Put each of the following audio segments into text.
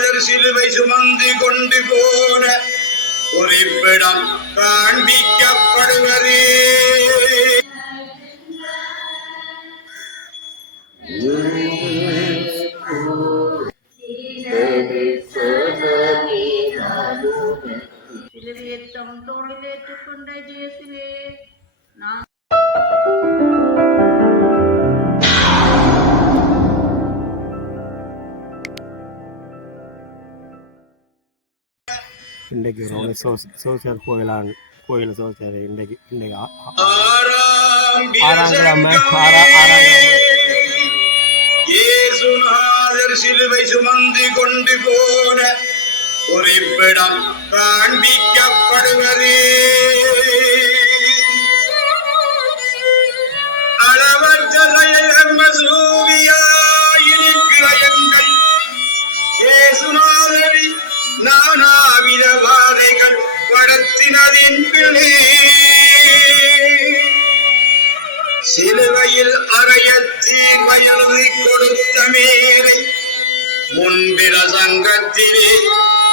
இயேசுநாதர் சிலுவை சுமந்து கொண்டு போன குறிப்பிடம் காண்பிக்கப்படுவது. சிலுவையேற்றம் தோளில் ஏற்றுக்கொண்ட இயேசுவே, நான் இன்றைக்கு சோசியல் கோயில் சோசியல் இன்றைக்கு இயேசுநாதர் சிலுவை சுமந்து கொண்டு போன குறிப்பிடம் காண்பிக்கப்படுவது. அளவற்ற சூவியாயிருக்கிற எங்கள் இயேசுநாதரி நானாவித வாதைகள் படத்தினதின் பிள்ளை சிலுவையில் அறைய தீர்வை எழுதி கொடுத்த மேலை முன்பிற சங்கத்திலே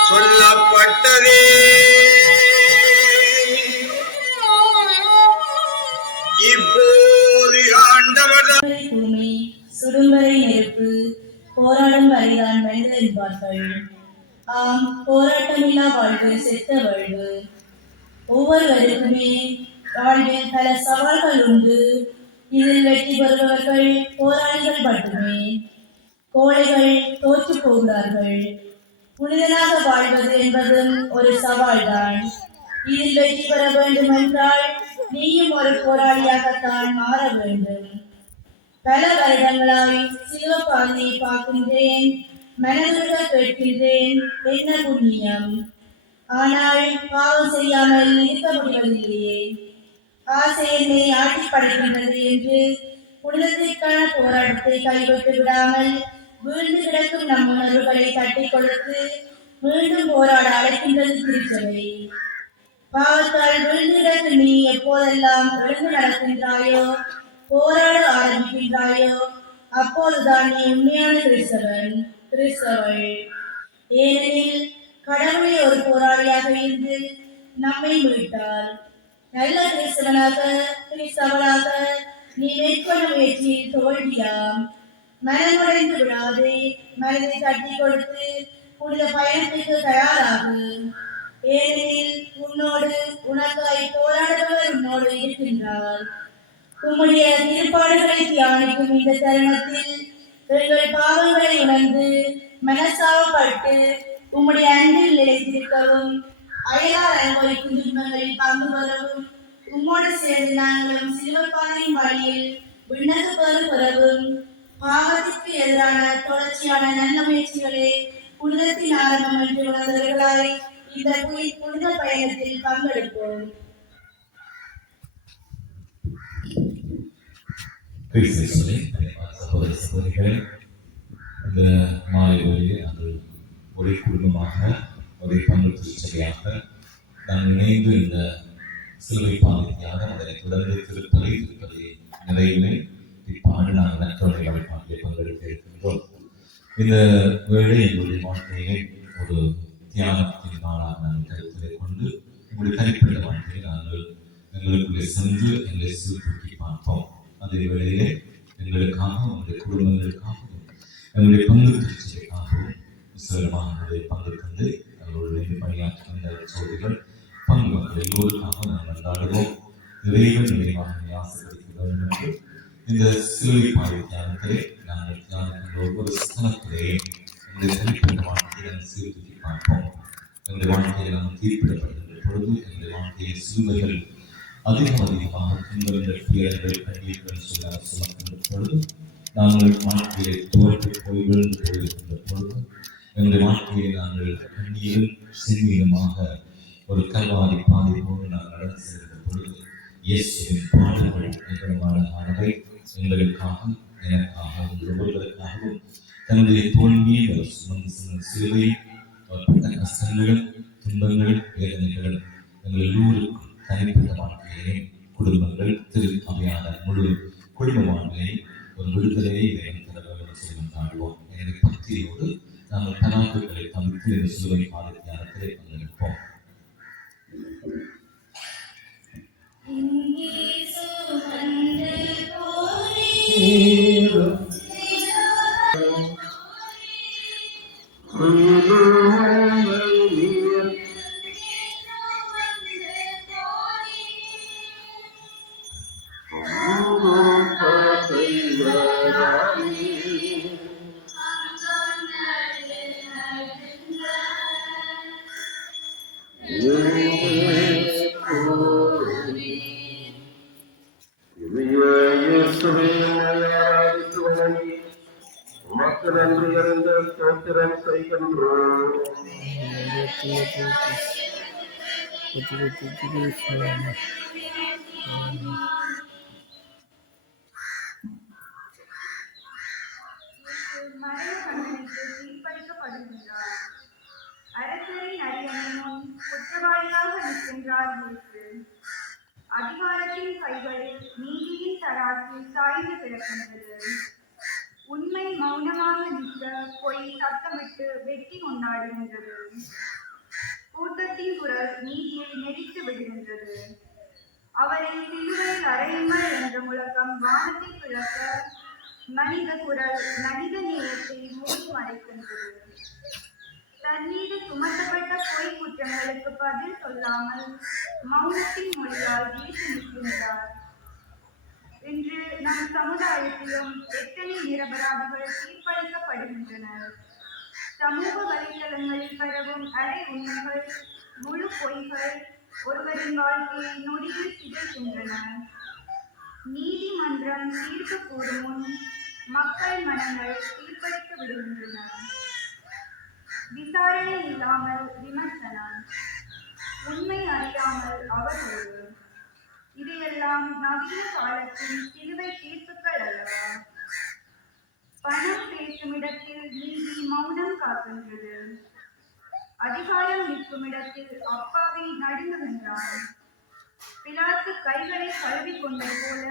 சொல்லப்பட்டதே. இப்போது ஆண்டவர் சுடும்பரை நெருப்பு போராடும் வரைதான் மனிதர் என்பார்கள். ஆம், போராட்டமில்லா வாழ்வு செத்த வாழ்வு. ஒவ்வொருவருக்குமே வாழ்வில் பல சவால்கள் உண்டு. இதில் வெற்றி பெறுபவர்கள் போராளிகள் மட்டுமே. கோழைகள் தோற்று போகிறார்கள். புனிதனாக வாழ்வது என்பதும் ஒரு சவால்தான். இதில் வெற்றி பெற வேண்டும் என்றால் நீயும் ஒரு போராளியாகத்தான் மாற வேண்டும். பல வருடங்களாய் சிவபாதையை பார்க்கின்றேன், மனதுருக கேட்கின்றேன், என்ன புண்ணியம். ஆனால் பாவம் செய்யாமல் இருக்க முடிவதில்லையே. ஆசை என்னை ஆட்டி படைக்கின்றது என்று புனிதத்திற்கான போராட்டத்தை கைவிட்டு விடாமல் வீழ்ந்து கிடக்கும் நம் உணர்வுகளை தட்டி கொடுத்து மீண்டும் போராட அழைக்கின்றது திருச்சபை. பாவத்தால் வீழ்ந்து கிடக்கும் நீ எப்போதெல்லாம் எழுந்து நடக்கின்றாயோ, போராட ஆரம்பிக்கின்றாயோ, அப்போதுதான் நீ உண்மையான கிறிஸ்தவள். ஏனெனில் கடவுளை ஒரு போராளியாக இருந்து நம்மை மீட்டார். நல்ல கிறிஸ்தவளாக நீ மேற்கொள்ள முயற்சியில் தோல்வியாம். மனமுடைந்து விடாதே, மனதை தட்டி கொடுத்து புனித பயணத்திற்கு தயாராகு. ஏனெனில் உன்னோடு உனக்காய் போராடுபவர் உன்னோடு இருக்கின்றார். உம்முடைய திருப்பாடுகளை தியானிக்கும் இந்த தருணத்தில் எங்கள் பாவங்களை உணர்ந்து மனசாவப்பட்டு உம்முடைய அன்பில் நிலைத்திருக்கவும், அயலார் அனுபவிக்கும் துன்பங்களில் பங்கு பெறவும், உம்மோடு சேர்ந்து நாங்களும் சிவப்பாதையின் வழியில் விண்ணக பெறவும், பாவத்திற்கு எதிரான தொடர்ச்சியான நல்ல முயற்சிகளே புனிதத்தின் ஆரம்பம் என்று உணர்ந்தவர்களாய் இந்த புனித பயணத்தில் பங்கெடுப்போம். இந்த மாலை வேளையில் நாங்கள் ஒரே குடும்பமாக ஒரே பங்கு திருச்சபையாக நாங்கள் இணைந்து இந்த சிலுவை பாதையாக அதனை தொடர்ந்து திருப்பலை நிறைவிலே இப்பாடு நாங்கள் நற்கருணை வழிபாட்டிலே பங்கெடுக்க இருக்கின்றோம். இந்த வேளை எங்களுடைய வாழ்க்கையை ஒரு தியானத்தின் நாளாக நாங்கள் கருத்திலே கொண்டு எங்களுடைய தனிப்பட்ட வாழ்க்கையை நாங்கள் எங்களுக்குள்ளே சென்று எங்களை சீர்தூக்கி பார்ப்போம். அதே வேளையிலே எங்களுக்காகவும் எங்களுடைய குடும்பங்களுக்காகவும் எங்களுடைய பங்கு திருச்சபைக்காகவும் விசேடமாக எங்களுடைய பங்கு தந்து எங்களுடைய பணியாற்றுகின்ற சோதரிகள் பங்கு மக்கள் எல்லோருக்காக நாங்கள் கொண்டாடுவோம். இறைவன் நிறைவாக ஆசீர்வதிக்க வேண்டும் என்று இந்த சிலுவை பாதை தியானத்திலே நாங்கள் தியானிக்கின்ற ஒவ்வொரு ஸ்தலத்திலே எங்களுடைய தனிப்பட்ட வாழ்க்கையை நாங்கள் சீர்தூக்கி பார்ப்போம். எங்களுடைய வாழ்க்கையை நாங்கள் தீர்ப்பிடப்படுகின்ற பொழுது எங்களுடைய வாழ்க்கையை சிலுவைகள் அதிகமாக துன்பங்கள், துயரங்கள், கண்ணீர்கள் சுமக்கின்ற பொழுது நாங்கள் வாழ்க்கையை தோற்று போய் விழுந்து போயிருக்கின்ற பொழுது எங்களுடைய வாழ்க்கையை நாங்கள் கண்ணீரும் சிறுமீனமாக ஒரு கல்வாரி பாதை போன்று நாங்கள் நடந்து செல்கின்ற பொழுது இயேசுவின் பாடல்கள் நிகழ்வானவை எங்களுக்காக எனக்காக ஒவ்வொருவருக்காகவும் தன்னுடைய தோல்வியை சுமந்து சென்ற சிலுவை பட்ட கஷ்டங்களும் துன்பங்களும் வேதனைகளும் எங்கள் எல்லோருக்கும் தனிப்பட்ட வாழ்க்கையிலே குடும்பங்கள் திரு அவையான முழு குடும்ப வாழ்க்கையை ஒரு விடுதலையை இறைவன் தர வேண்டும் என்று சொல்லி கொண்டாடுவோம். எனவே பக்தியோடு நாங்கள் கலாக்களை நமக்கு இந்த சிலுவை பாதை தியானத்திலே பங்கெடுப்போம். உமக்கு நன்றி அறிந்த ஸ்தோத்திரம் செய்கின்றோம். மரண தண்டனைக்கு தீர்ப்பளிக்கப்படுகின்றார். அரசரின் அரியணை முன் குற்றவாளியாக நிற்கின்றார் இயேசு. அதிகாரத்தின் கைகளில் நீதியின் தராசு சாய்ந்து கிடக்கின்றது. உண்மை மௌனமாக நிற்க பொய் சத்தமிட்டு வெற்றி கொண்டாடுகின்றது. கூட்டத்தின் குரல் நீதியை நெறித்து விடுகின்றது. அவரை சிலுவையில் அறையுங்கள் என்ற முழக்கம் வானத்தை பிளக்க மனித குரல் மனித நேயத்தை மூடி மறைக்கின்றது. தன் மீது சுமத்தப்பட்ட பொய் குற்றங்களுக்கு பதில் சொல்லாமல் மௌனத்தின் மொழியால் இயேசு நிற்கின்றார். இன்று நம் சமுதாயத்திலும் எத்தனை நிரபராதிகள் தீர்ப்பளிக்கப்படுகின்றனர். சமூக வலைதளங்களில் பரவும் அரை உண்மைகள், முழு பொய்கள் ஒருவரின் வாழ்க்கையை நொடியில் சிதைக்கின்றன. நீதிமன்றம் தீர்ப்பு கூறும் முன் மக்கள் மனங்கள் தீர்ப்பளிக்க விடுகின்றன. விசாரணை இல்லாமல் விமர்சனம், உண்மை அறியாமல் அவதூறு, இதையெல்லாம் நவீன காலத்தின் சிலுவை தீர்ப்புகள் அல்லவா? பணம் பேசும் இடத்தில் நீதி மௌனம் காக்கின்றது. அதிகாரம் நிற்கும் இடத்தில் அப்பாவி நடுங்குகின்றான். பிலாத்து கைகளை கழுவி கொண்டது போல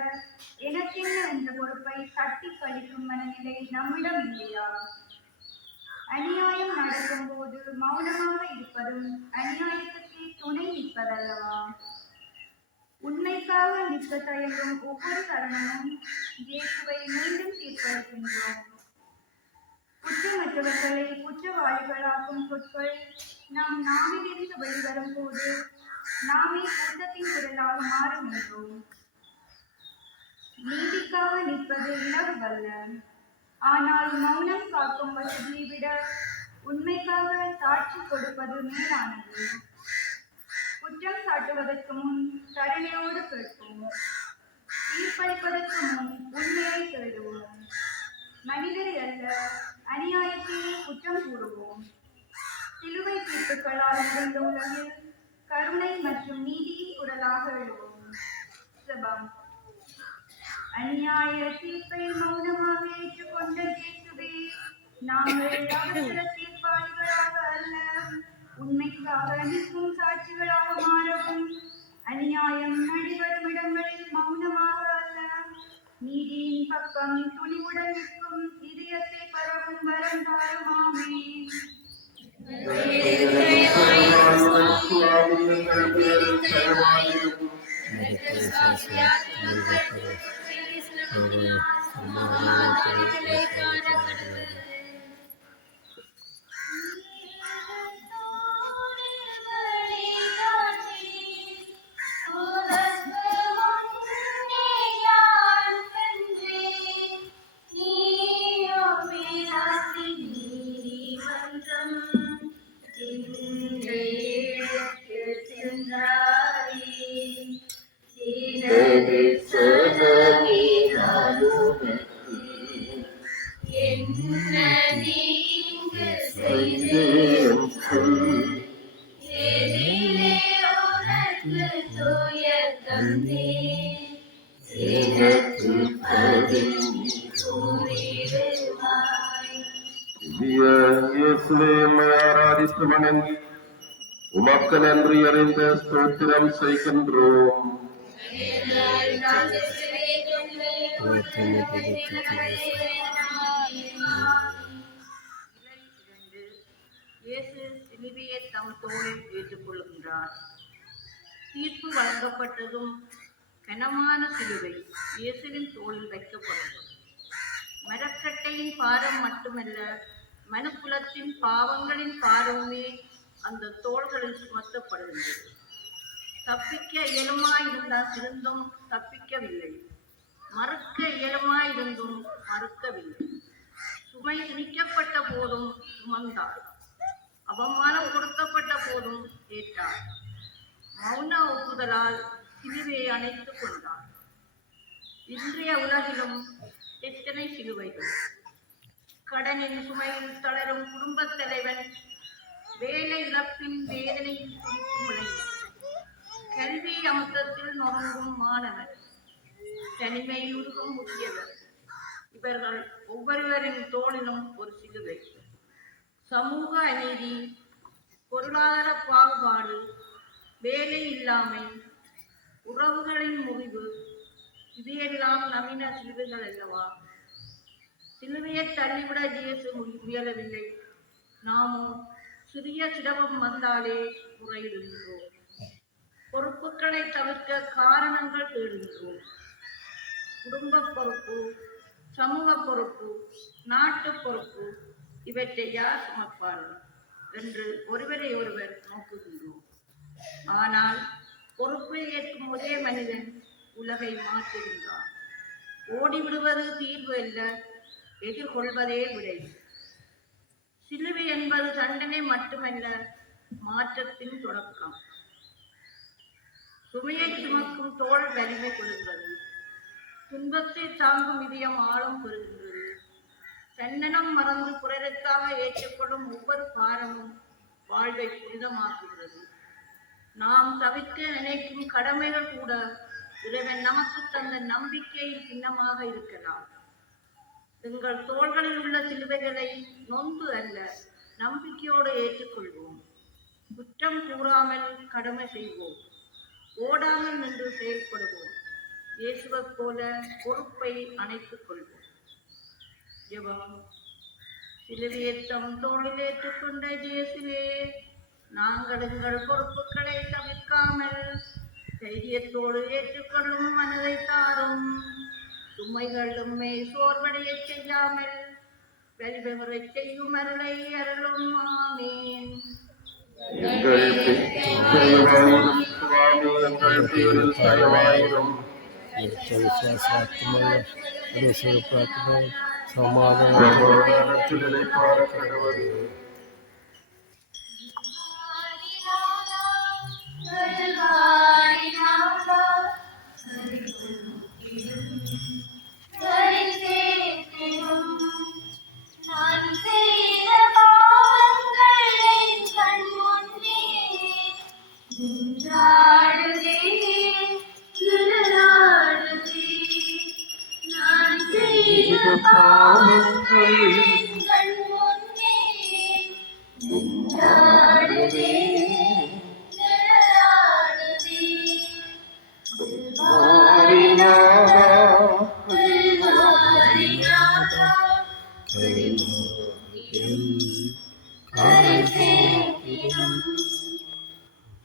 எனக்கென்ன என்ற பொறுப்பை தட்டி கழிக்கும் மனநிலை நம்மிடம் இல்லையா? அநியாயம் நடக்கும் போது மௌனமாக இருப்பதும் அநியாயத்துக்கு துணை நிற்பதல்லவா? உண்மைக்காக நிற்க தயங்கும் ஒவ்வொரு தருணமும் இயேசுவை மீண்டும் தீர்ப்பளிக்கின்றோம். குற்றமற்றவர்களை குற்றவாளிகளாக்கும் சொற்கள் நாம் நாவிலிருந்து வெளிவரும் போது நாமே கூட்டத்தின் குரலாக மாறுகின்றோம். நீதிக்காக நிற்பது இலகுவல்ல. ஆனால் மௌனம் காக்கும் வசதியை விட உண்மைக்காக சாட்சி கொடுப்பது மேலானது. குற்றம் சாட்டுவதற்கு முன் கருணையோடு கேட்போம். தீர்ப்பளிப்பதற்கு முன் உண்மையை தேடுவோம். மனிதரை அல்ல, அநியாயத்தையே குற்றம் கூறுவோம். சிலுவை தீர்ப்புகளால் நிறைந்த உலகில் கருணை மற்றும் நீதியின் குரலாக எழுவோம். ஜெபம். அநியாய தீர்ப்பை மௌனமாக ஏற்றுக்கொண்ட இயேசுவே, நாங்கள் அவசர தீர்ப்பாளிகளாக அல்ல, உண்மைக்காக நிற்கும் சாட்சிகளாக மாறவும், அநியாயம் நடைபெறும் இடங்களில் மௌனமாக அல்ல, நீதியின் பக்கம் துணிவுடன் நிற்கும் இதயத்தை பரவும் வரம் தாரும். ஆமென். ஆராதித்து வணங்கி உமக்கு நன்றி அறிந்த ஸ்தோத்திரம் செய்கின்றோம். இயேசு சிலுவையை தம் தோளில் ஏற்றுக்கொள்கின்றார். தீர்ப்பு வழங்கப்பட்டதும் கனமான சிலுவை இயேசுவின் தோளில் வைக்கப்படுகிறது. மரக்கட்டையின் பாரம் மட்டுமல்ல, மனுக்குலத்தின் பாவங்களின் பாரமுமே அந்த தோள்களில் சுமத்தப்படுகின்றது. தப்பிக்க இயலுமாயிருந்தும் தப்பிக்கவில்லை, மறுக்க இயலுமாயிருந்தும் மறுக்கவில்லை. சுமை திணிக்கப்பட்ட போதும் சுமந்தார், அவமானம் கொடுக்கப்பட்ட போதும் ஏற்றார். மௌன ஒப்புதலால் சிலுவையை அணைத்துக் கொண்டார். இன்றைய உலகிலும் எத்தனை சிலுவைகள்! கடனின் சுமையில் தளரும் குடும்பத் தலைவன், வேலை இழப்பின் வேதனையில் துடிக்கும் இளைஞன், கல்வி அமுத்தத்தில் நொறுங்கும் மாணவன், தனிமையில் உருகும் முதியவர், இவர்கள் ஒவ்வொருவரின் தோளிலும் ஒரு சிலுவை. சமூக அநீதி, பொருளாதார பாகுபாடு, வேலை இல்லாமை, உறவுகளின் முறிவு, இதையெல்லாம் நவீன சிலுவைகள் அல்லவா? சிலுவையை தள்ளிவிட இயேசு முயலவில்லை. நாமும் சிறிய சிரமம் வந்தாலே முறையிடுகின்றோம். பொறுப்புகளை தவிர்க்க காரணங்கள் தேடுகின்றோம். குடும்ப பொறுப்பு, சமூக பொறுப்பு, நாட்டு பொறுப்பு, இவற்றை யார் சுமப்பார்கள் என்று ஒருவரை ஒருவர் நோக்குகின்றோம். ஆனால் பொறுப்பை ஏற்கும் ஒரே மனிதன் உலகை மாற்றுகின்றான். ஓடிவிடுவது தீர்வு அல்ல, எதிர்கொள்வதே விடை. சிலுவை என்பது தண்டனை மட்டுமல்ல, மாற்றத்தின் தொடக்கம். சுமையை சுமக்கும் தோள் வலிமை கொள்கிறது, துன்பத்தை தாங்கும் இதயம் ஆழம் பெறுகின்றது. தன்னலம் மறந்து பிறருக்காக ஏற்றுக்கொள்ளும் ஒவ்வொரு பாரமும் வாழ்வை புனிதமாக்குகிறது. நாம் தவிர்க்க நினைக்கும் கடமைகள் கூட இறைவன் நமக்கு தந்த நம்பிக்கையின் சின்னமாக இருக்கலாம். எங்கள் தோள்களில் உள்ள சிலுவைகளை நொந்து அல்ல, நம்பிக்கையோடு ஏற்றுக்கொள்வோம். குற்றம் கூறாமல் கடமை செய்வோம், ஓடாமல் நின்று செயல்படுவோம். இயேசுவைப் போல பொறுப்பை அணைத்துக் கொள்வோம். ஜெபம். சிலுவையை தம் தோளில் ஏற்றுக்கொண்ட இயேசுவே, நாங்கள் எங்கள் பொறுப்புகளை தவிர்க்காமல் தைரியத்தோடு ஏற்றுக்கொள்ளும் மனதை தாரும். சுமைகள் உம்மை சோர்வடைய செய்யாமல் வலிபெற செய்யும் அருளை அருளும். ஆமீன். எங்கள் தயவாயிரும் சுவாமி, எங்கள் பேரில் தயவாயிரும். சமாதானத்தில் இளைப்பாற கடவுள்.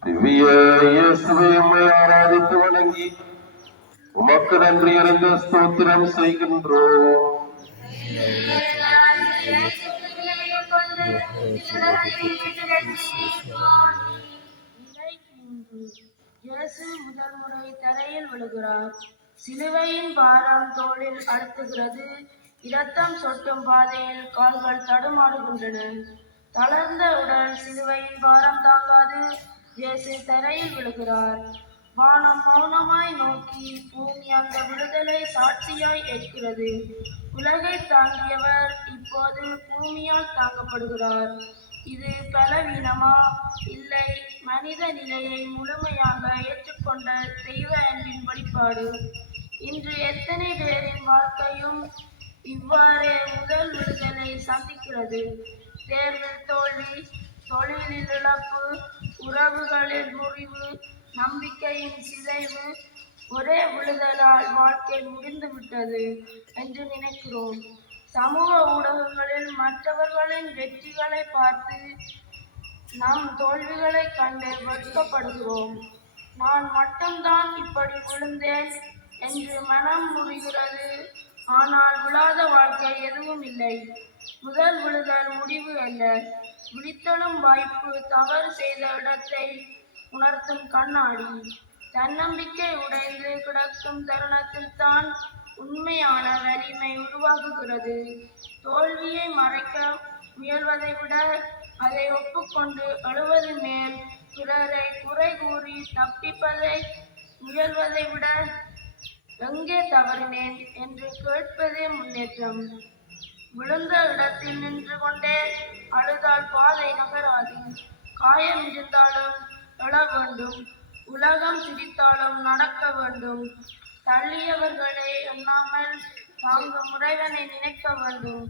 திவ்ய இயேசுவை உம்மை ஆராதித்து வணங்கி உமக்கு நன்றி அறிந்த ஸ்தோத்திரம் செய்கின்றோம். இயேசு முதல் முறை தரையில் விழுகிறார். சிலுவையின் பாரம் தோளில் அழுத்துகிறது. இரத்தம் சொட்டும் பாதையில் கால்கள் தடுமாறுகின்றன. தளர்ந்த உடல் சிலுவையின் பாரம் தாங்காது. இயேசு தரையில் விழுகிறார். வானம் மௌனமாய் நோக்கி பூமி அந்த விடுதலை சாட்சியாய் ஏற்கிறது. உலகை தாங்கியவர் இப்போது பூமியால் தாங்கப்படுகிறார். இது பலவீனமா? இல்லை, மனித நிலையை முழுமையாக ஏற்றுக்கொண்ட தெய்வ அன்பின் வெளிப்பாடு. இன்று எத்தனை பேரின் வாழ்க்கையும் இவ்வாறே முதல் விடுதலை சந்திக்கிறது. தேர்வில் தோல்வி, தொழிலில் இழப்பு, உறவுகளில் முறிவு, நம்பிக்கையின் சிதைவு, ஒரே விடுதலால் வாழ்க்கை முடிந்துவிட்டது என்று நினைக்கிறோம். சமூக ஊடகங்களில் மற்றவர்களின் வெற்றிகளை பார்த்து நம் தோல்விகளைக் கண்டு வெட்கப்படுகிறோம். நான் மட்டும்தான் இப்படி விழுந்தேன் என்று மனம் முறிகிறது. ஆனால் விழாத வாழ்க்கை எதுவும் இல்லை. முதல் விழுதல் முடிவு அல்ல, விழித்தெழும் வாய்ப்பு. தவறு செய்த இடத்தை உணர்த்தும் கண்ணாடி. தன்னம்பிக்கை உடைந்து கிடக்கும் தருணத்தில் தான் உண்மையான வலிமை உருவாகுகிறது. தோல்வியை மறைக்க முயல்வதை விட அதை ஒப்புக்கொண்டு அழுவது மேல், பிறரை குறை கூறி தப்பிப்பதை முயல்வதை விட எங்கே தவறினேன் என்று கேட்பதே முன்னேற்றம். விழுந்த இடத்தில் நின்று கொண்டே அழுதால் பாதை நகராது. காயம் இருந்தாலும் எழ வேண்டும், உலகம் சிரித்தாலும் நடக்க வேண்டும். தள்ளியவர்களை எண்ணாமல் தாங்கும் இறைவனை நினைக்க வேண்டும்.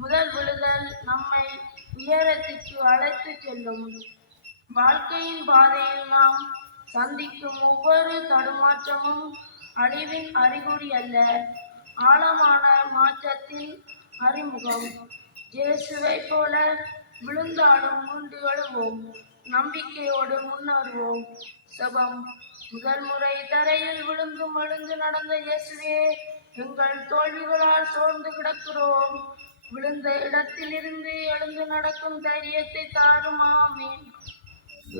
முதல் விழுதல் நம்மை உயரத்திற்கு அழைத்து செல்லும். வாழ்க்கையின் பாதையில் நாம் சந்திக்கும் ஒவ்வொரு தடுமாற்றமும் அழிவின் அறிகுறி அல்ல, ஆழமான மாற்றத்தின் அறிமுகம். இயேசுவை போல விழுந்தாலும் மீண்டு எழுவோம், நம்பிக்கையோடு முன்னேறுவோம். செபம். முதல் முறை தரையில் விழுந்தும் எழுந்து நடந்த இயேசுவே, எங்கள் தோல்விகளால் சோர்ந்து கிடக்கிறோம். விழுந்த இடத்திலிருந்து எழுந்து நடக்கும் தைரியத்தை தாரும். ஆமென்.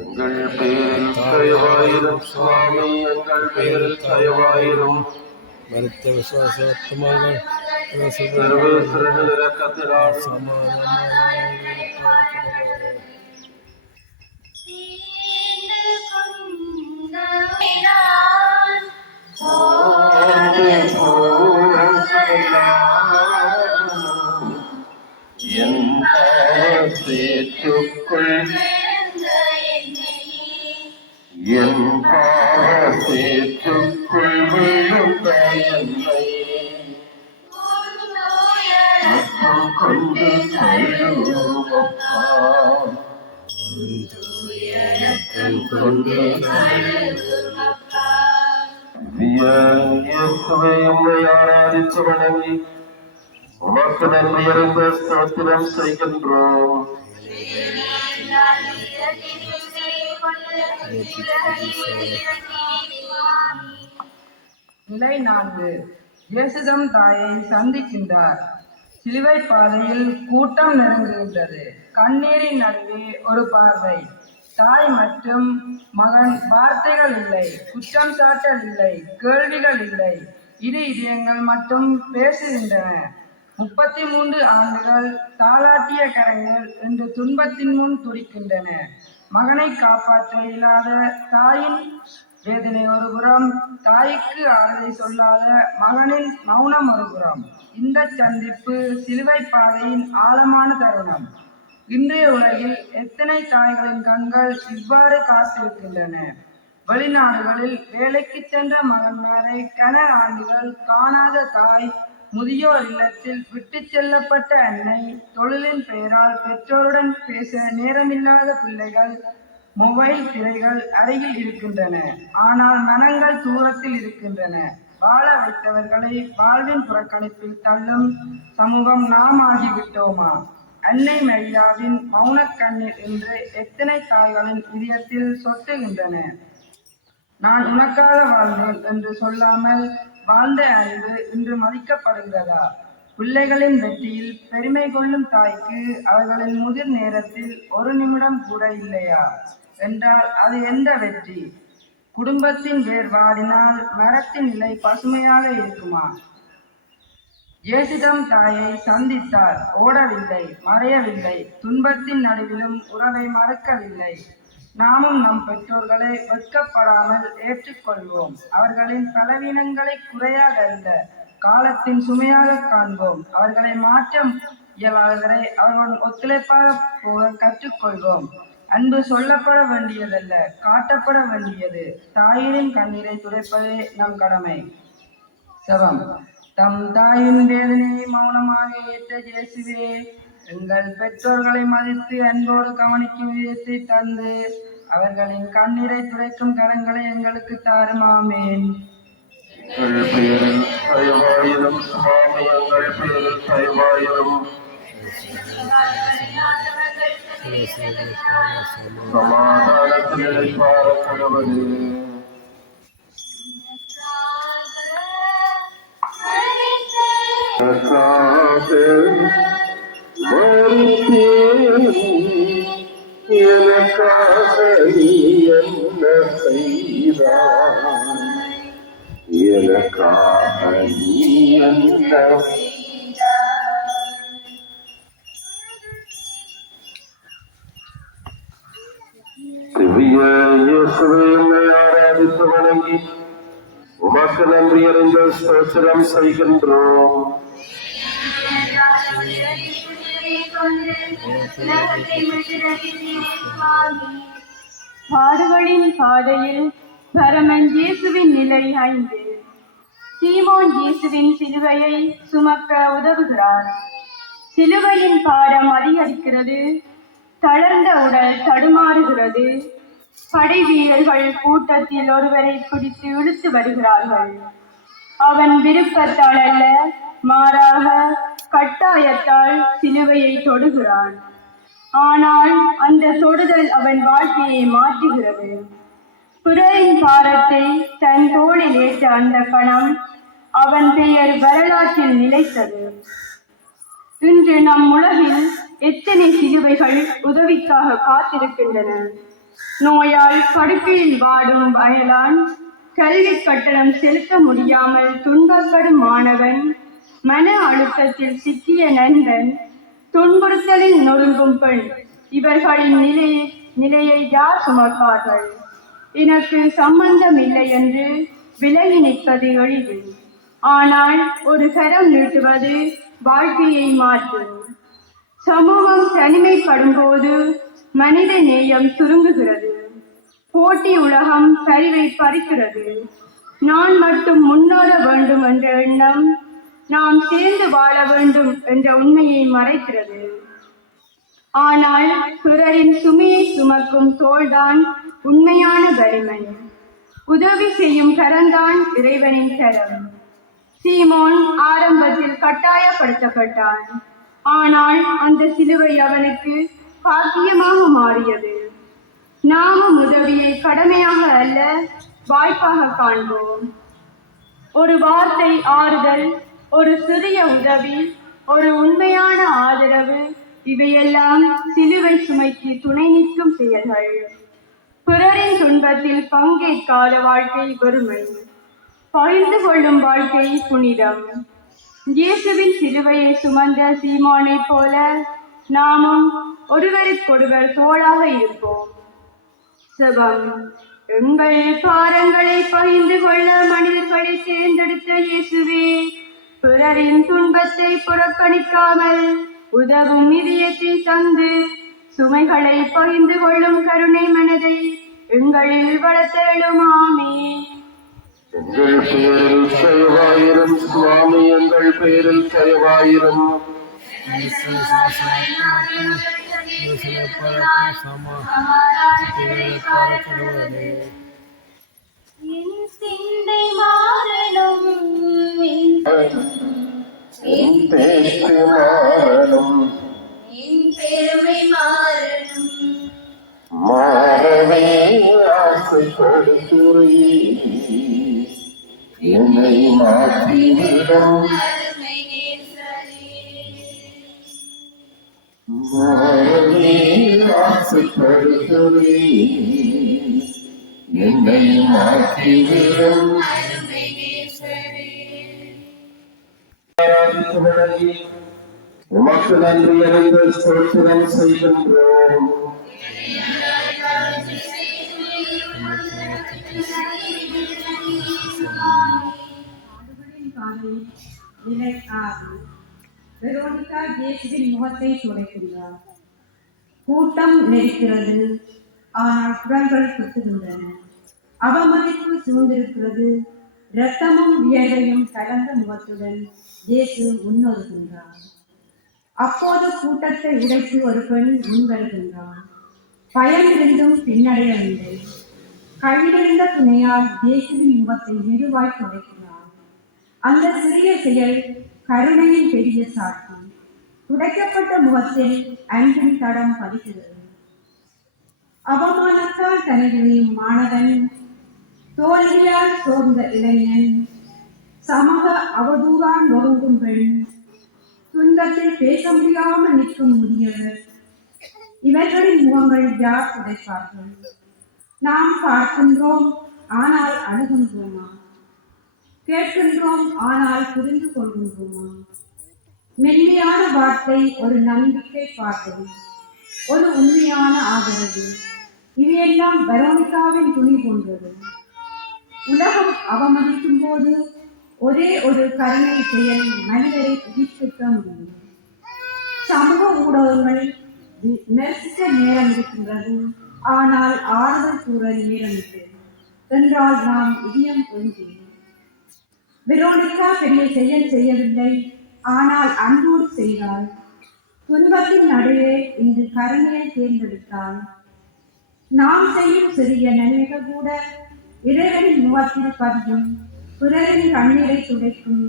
எங்கள் பேரில் தயவாயிரும் சுவாமி, எங்கள் பேரில் தயவாயிரும். மருத்த விசுவாசத்துமாங்கள் சர்வேஸ்வரனின் இரக்கத்தினால் என் சேற்றுக்குள் என் சேற்றுக்குள் விழுந்த என்னை ரத்தம் கொண்டு கழுவப்பா, ரத்தம் கொண்டு கழுவப்பா. இயேசுவை உம்மை ஆராதித்து வணங்கி உமக்கு நன்றி அறிந்த ஸ்தோத்திரம் செய்கின்றோம். நிலை 4. இயேசுதம் தாயை சந்திக்கின்றார். சிலுவை பாதையில் கூட்டம் நெருங்குகின்றது. கண்ணீரின் நடுவே ஒரு பார்வை. தாய் மற்றும் மகன். வார்த்தைகள் இல்லை, குற்றம் சாட்டல் இல்லை, கேள்விகள் இல்லை. இரு இதயங்கள் மட்டும் பேசுகின்றன. 33 ஆண்டுகள் தாளாட்டிய கரங்கள் என்று துன்பத்தின் முன் துடிக்கின்றன. மகனை காப்பாற்ற இயலாத தாயின் வேதனை ஒருபுறம், தாய்க்கு ஆறுதலை சொல்லாத மகனின் மௌனம் ஒருபுறம். இந்த சந்திப்பு சிலுவை பாதையின் ஆழமான தருணம். இன்றைய உலகில் எத்தனை தாய்களின் கண்கள் இவ்வாறு காத்திருக்கின்றன. வெளிநாடுகளில் வேலைக்கு சென்ற மகன்மாரை கன ஆண்டுகள் காணாத தாய், முதியோர் இல்லத்தில் விட்டு செல்லப்பட்ட அன்னை, தொழிலின் பெயரால் பெற்றோருடன் பேச நேரமில்லாத பிள்ளைகள். மொபைல் திரைகள் அருகில் இருக்கின்றன, ஆனால் மனங்கள் தூரத்தில் இருக்கின்றன. வாழ வைத்தவர்களை வாழ்வின் புறக்கணிப்பில் தள்ளும் சமூகம் நாம் ஆகிவிட்டோமா? அன்னை மரியாவின் மௌன கண்ணீர் என்று எத்தனை தாய்களின் இதயத்தில் சொட்டுகின்றன. நான் உனக்காக வாழ்ந்தேன் என்று சொல்லாமல் வாழ்ந்த அன்பு இன்று மதிக்கப்படுகிறதா? பிள்ளைகளின் வெற்றியில் பெருமை கொள்ளும் தாய்க்கு அவர்களின் முதிர் நேரத்தில் ஒரு நிமிடம் கூட இல்லையா என்றால் அது எந்த வெற்றி? குடும்பத்தின் வேர் வாடினால் மரத்தின் இலை பசுமையாக இருக்குமா? இயேசுதம் தாயை சந்தித்தார். ஓடவில்லை, மறையவில்லை. துன்பத்தின் நடுவிலும் உறவை மறக்கவில்லை. நாமும் நம் பெற்றோர்களை வெட்கப்படாமல் ஏற்றுக்கொள்வோம். அவர்களின் பலவீனங்களை குறையாக அல்ல, காலத்தின் சுமையாக காண்போம். அவர்களை மாற்ற இயலாதவரை அவர்களுடன் ஒத்துழைப்பாக போக கற்றுக்கொள்வோம். அன்பு சொல்லப்பட வேண்டியதல்ல, காட்டப்பட வேண்டியது. தாயினின் கண்ணீரை துடைப்பதே நம் கடமை. செபம். தம் தாயின் வேதனையை மௌனமாக ஏற்ற இயேசுவே, எங்கள் பெற்றோர்களை மதித்து அன்போடு கவனிக்கும் விதத்தை தந்து அவர்களின் கண்ணீரை துடைக்கும் கரங்களை எங்களுக்கு தாரும். ஆமென். எங்கள் பேரில் தயவாயிரும் சுவாமி, எங்கள் பேரில் தயவாயிரும். சமாதானத்தில் இளைப்பாற கடவுளே. எனக்காக நீ என்ன செய்தாய்? எனக்காக நீ என்ன திவ்ய இயேசுவை உம்மை ஆராதித்து வணங்கி உமக்கு நன்றி அறிந்த ஸ்தோத்திரம் செய்கின்றோம். பாடுகளின் பாதையில் பரமன் இயேசுவின் நிலை 5. சீமோன் இயேசுவின் சிலுவையை சுமக்க உதவுகிறார். சிலுவையின் பாரம் அதிகரிக்கிறது. தளர்ந்த உடல் தடுமாறுகிறது. படை வீரர்கள் கூட்டத்தில் ஒருவரை பிடித்து இழுத்து வருகிறார்கள். அவன் விருப்பத்தால் அல்ல, மாறாக கட்டாயத்தால் சிலுவையை தொடுகிறான். ஆனால் அந்த தொடுதல் அவன் வாழ்க்கையை மாற்றுகிறது. பிறரின் பாரத்தை தன் தோளில் ஏற்ற அந்த கணம் அவன் பெயர் வரலாற்றில் நிலைத்தது. இன்று நம் உலகில் எத்தனை சிலுவைகள் உதவிக்காக காத்திருக்கின்றன. நோயால் படுக்கையில் வாடும் அயலான், கல்வி கட்டணம் செலுத்த முடியாமல் துன்பப்படும் மாணவன், மன அழுத்தத்தில் சிக்கிய நண்பன், துன்புறுத்தலில் நொறுங்கும் பெண், இவர்களின் நிலையை யார் சுமப்பார்கள்? எனக்கு சம்பந்தம் இல்லை என்று விலகி நிற்பது எளிது. ஆனால் ஒரு கரம் நீட்டுவது வாழ்க்கையை மாற்றும். சமூகம் தனிமைப்படும் போது மனித நேயம் சுருங்குகிறது. போட்டி உலகம் கருவை பறிக்கிறது. நான் மட்டும் முன்னேற வேண்டும் என்ற எண்ணம் நாம் சேர்ந்து வாழ வேண்டும் என்ற உண்மையை மறைக்கிறது. ஆனால் பிறரின் சுமையை சுமக்கும் தோள்தான் உண்மையான வலிமை. உதவி செய்யும் கரம்தான் இறைவனின் கரம். சீமோன் ஆரம்பத்தில் கட்டாயப்படுத்தப்பட்டான். ஆனால் அந்த சிலுவை அவனுக்கு பாக்கியமாக மாறியது. நாமும் உதவியை கடமையாக அல்ல, வாய்ப்பாக காண்போம். ஒரு வார்த்தை ஆறுதல், ஒரு சிறிய உதவி, ஒரு உண்மையான ஆதரவு, இவையெல்லாம் சிலுவை சுமைக்கு துணை நிற்கும் செயல்கள். பிறரின் துன்பத்தில் பங்கேற்காத வாழ்க்கை வெறுமை, பகிர்ந்து கொள்ளும் வாழ்க்கை புனிதம். இயேசுவின் சிலுவையை சுமந்த சீமோனை போல நாமும் ஒருவருக்கொருவர் தோளாக இருப்போம். செபம். எங்கள் பாரங்களை பகிர்ந்து கொள்ள மனிதர்களை தேர்ந்தெடுத்த இயேசுவே, பிறரின் துன்பத்தை புறக்கணிக்காமல் உதவும் இதயத்தை தந்து சுமைகளை பகிர்ந்து கொள்ளும் கருணை மனதை எங்களில் வளர்த்தெழுமாமே. எங்கள் பேரில் தயவாயிரும் சுவாமி, எங்கள் பேரில் தயவாயிரும். சிந்தை மாறணும், என் பேச்சு மாறணும், என் பெருமை மாறணும், மாறவே ஆசைப்படுத்துறை என்னை மாற்றிவிடும். மாறவே ஆசைப்படுத்துறை என்னை மாற்றிவிடும். உமக்கு நன்றி அறிந்த ஸ்தோத்திரம் செய்கின்றோம். நிலை 6. வெரோனிகா இயேசுவின் முகத்தை துடைக்கின்றார். கூட்டம் நெருக்கிறது, ஆனால் குரல்கள் குத்துகின்றன. அவமதிப்பு சூழ்ந்திருக்கிறது. இரத்தமும் வியர்வையும் கலந்த முகத்துடன் இயேசு முன்னோறுகின்றார். அப்போது கூட்டத்தை உடைத்து ஒரு பெண் முன்வருகின்றார். பயம் இருந்தும் பின்னடையவில்லை. கையிலிருந்த துணையால் இயேசுவின் முகத்தை மெதுவாய் துடைக்கிறார். அந்த சிறிய செயல் கருணையின் பெரிய சாட்சி. துடைக்கப்பட்ட முகத்தில் அன்பின் தடம் பதிக்கிறது. அவமானத்தால் தனிவிழையும் மாணவன், தோல்வியால் சோர்ந்த இளைஞன், சமூக அவதூறால் நொறுங்கும் பெண், துன்பத்தில் பேச முடியாமல் நிற்கும் முதியவர், இவர்களின் முகங்கள் யார் உடைப்பார்கள்? நாம் பார்க்கின்றோம், ஆனால் அணுகின்றோமா? கேட்கின்றோம், ஆனால் புரிந்து கொள்கின்றோமா? மென்மையான வார்த்தை ஒரு நம்பிக்கை பாட்டு, ஒரு உண்மையான ஆதரவு, இவையெல்லாம் வெரோனிகாவின் துணி போன்றது. உலகம் அவமதிக்கும் போது ஒரே ஒரு கருணை செயல் மனிதரை உயிர்ப்பிக்க முடியும். சமூக ஊடகங்கள் விமர்சிக்க நேரம் இருக்கின்றது, ஆனால் ஆறுதல் கூற நேரம் இல்லை என்றால் நாம் இதயம் ஒழுகிறோம். வெரோனிகா பெரிய செயல் செய்யவில்லை, ஆனால் அன்போடு செய்தாள். துன்பத்தின் நடுவே இன்று கருணையை தேர்ந்தெடுத்தாள். நாம் செய்யும் சிறிய நன்மைகள் கூட இறைவனின் முகத்தில் பதியும். பிறரின் கண்ணீரை துடைக்கும்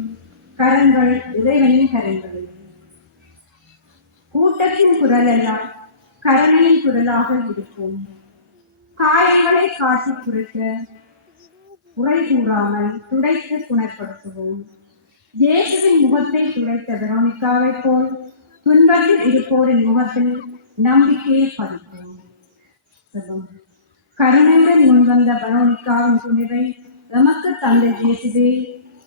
கரங்கள் இறைவனின் கரங்கள். கூட்டத்தின் குரல் எல்லாம் கருணையின் குரலாக இருக்கும். காயங்களை காட்டி குறைக்க குறை கூறாமல் துடைத்து குணப்படுத்துவோம். இயேசுவின் முகத்தை துடைத்த வெரோனிகாவை போல் துன்பத்தில் இருப்போரின் முகத்தில் நம்பிக்கையை பதிப்போம். கருணையுடன் முன்வந்த வெரோனிகாவின் துணிவை எமக்கு தந்த இயேசுவே,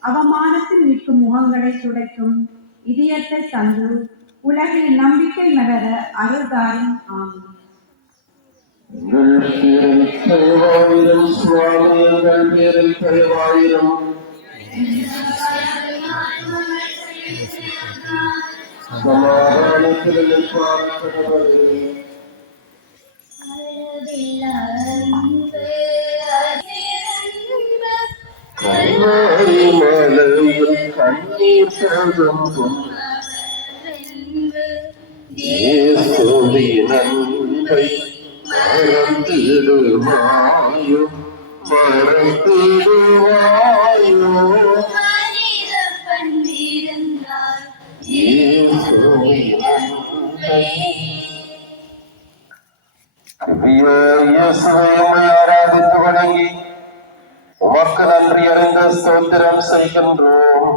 அவமானத்தில் நிற்கும் முகங்களை துடைக்கும் இதயத்தை தந்து உலகில் நம்பிக்கை மலர அருள்தாரும். ஆமென். சுவாமி எங்கள் பேரில் தயவாயிரும். சமாதானத்தில் கல்வாரி மலையில் கண்ணீர் சதம்பும் இயேசுவின் அன்பை மறந்திடுவாயோ, மறந்திடுவாயோ. இயேசுவின் அன்பை ஆராதித்து வணங்கி உமக்கு நன்றி அறிந்த ஸ்தோத்திரம் செய்கின்றோம்.